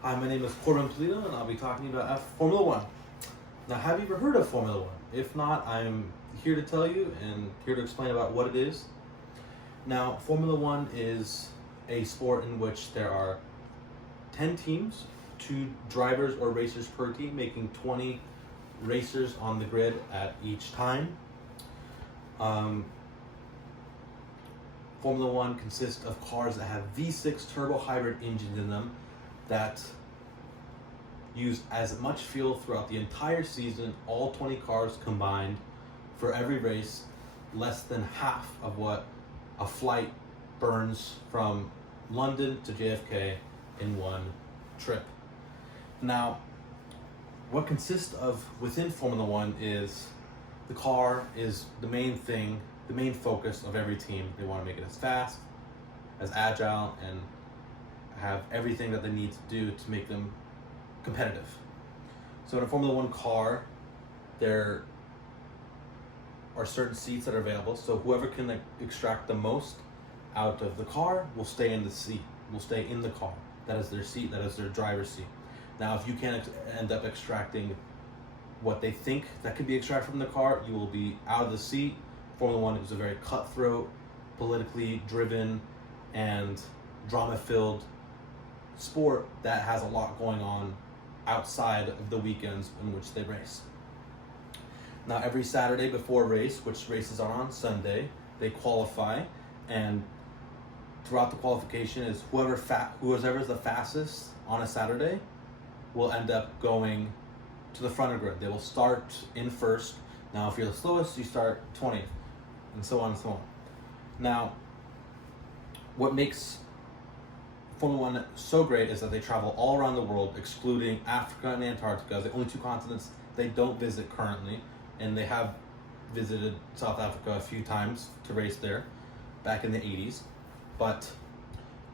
Hi, my name is Corbin Pulido, and I'll be talking about Formula One. Now, have you ever heard of Formula One? If not, I'm here to tell you and here to explain about what it is. Now, Formula One is a sport in which there are 10 teams, 2 drivers or racers per team, making 20 racers on the grid at each time. Formula One consists of cars that have V6 turbo hybrid engines in them that use as much fuel throughout the entire season, all 20 cars combined, for every race, less than half of what a flight burns from London to JFK in one trip. Now, what consists of within Formula One is the car is the main thing, the main focus of every team. They want to make it as fast, as agile, and have everything that they need to do to make them competitive. So in a Formula One car, there are certain seats that are available. So whoever can extract the most out of the car will stay in the seat, will stay in the car. That is their seat, that is their driver's seat. Now, if you can't end up extracting what they think that could be extracted from the car, you will be out of the seat. Formula One is a very cutthroat, politically driven, and drama-filled sport that has a lot going on outside of the weekends in which they race. Now, every Saturday before a race, which races are on Sunday, they qualify, and throughout the qualification is whoever is the fastest on a Saturday will end up going to the front of the grid. They will start in first. Now, if you're the slowest, you start 20th, and so on and so on. Now, what makes Formula One so great is that they travel all around the world, excluding Africa and Antarctica, the only 2 continents they don't visit currently, and they have visited South Africa a few times to race there back in the 80s. But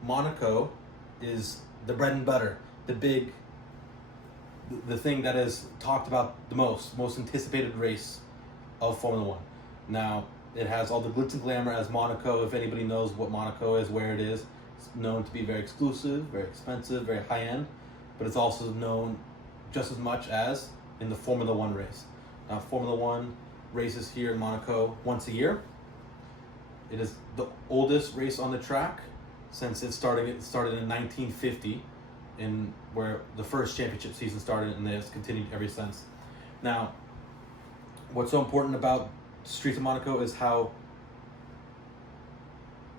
Monaco is the bread and butter, the thing that is talked about the most anticipated race of Formula One. Now, it has all the glitz and glamour as Monaco. If anybody knows what Monaco is, where it is, it's known to be very exclusive, very expensive, very high-end, but it's also known just as much as in the Formula One race. Now, Formula One races here in Monaco once a year. It is the oldest race on the track since it started in 1950, in where the first championship season started, and it's continued ever since. Now, what's so important about the streets of Monaco is how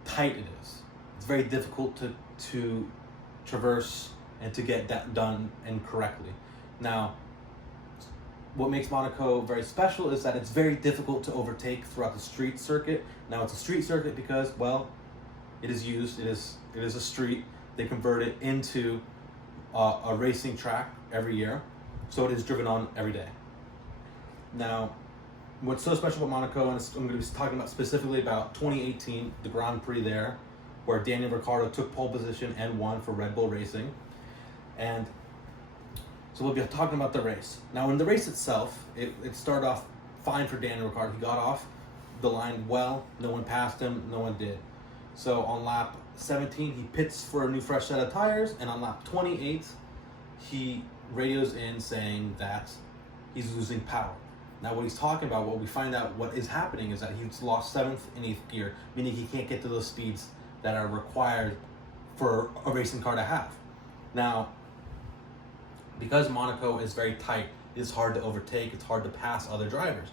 tight it is. It's very difficult to traverse and to get that done and correctly. Now, what makes Monaco very special is that it's very difficult to overtake throughout the street circuit. Now, it's a street circuit because, well, it is a street. They convert it into a racing track every year, so it is driven on every day. Now, what's so special about Monaco, and I'm going to be talking about specifically about 2018, the Grand Prix there, where Daniel Ricciardo took pole position and won for Red Bull Racing. And so we'll be talking about the race. Now, in the race itself, it started off fine for Daniel Ricciardo. He got off the line well. No one passed him. No one did. So on lap 17, he pits for a new fresh set of tires. And on lap 28, he radios in saying that he's losing power. Now, what he's talking about, what we find out what is happening is that he's lost 7th and 8th gear, meaning he can't get to those speeds that are required for a racing car to have. Now, because Monaco is very tight, it's hard to overtake, it's hard to pass other drivers.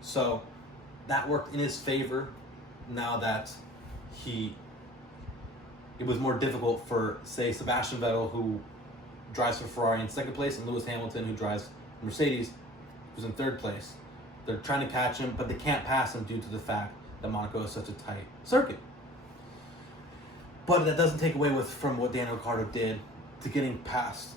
So that worked in his favor now that it was more difficult for, say, Sebastian Vettel, who drives for Ferrari in 2nd place, and Lewis Hamilton, who drives Mercedes, who's in 3rd place. They're trying to catch him, but they can't pass him due to the fact that Monaco is such a tight circuit. But that doesn't take away from what Daniel Ricciardo did to getting past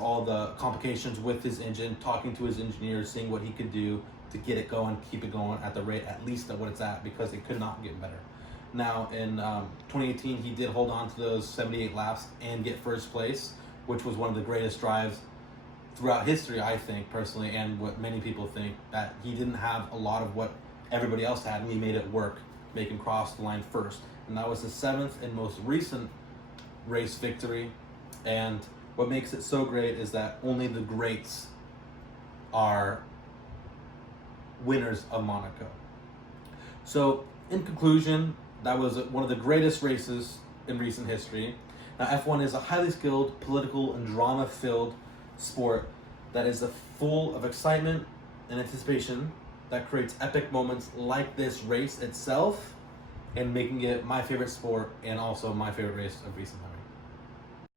all the complications with his engine, talking to his engineers, seeing what he could do to get it going, keep it going at the rate at least at what it's at, because it could not get better. Now, in 2018, he did hold on to those 78 laps and get 1st place, which was one of the greatest drives throughout history, I think, personally, and what many people think, that he didn't have a lot of what everybody else had, and he made it work, make him cross the line first. And that was his 7th and most recent race victory, and what makes it so great is that only the greats are winners of Monaco. So, in conclusion, that was one of the greatest races in recent history. Now, F1 is a highly skilled, political, and drama-filled sport that is full of excitement and anticipation that creates epic moments like this race itself, and making it my favorite sport and also my favorite race of recent times.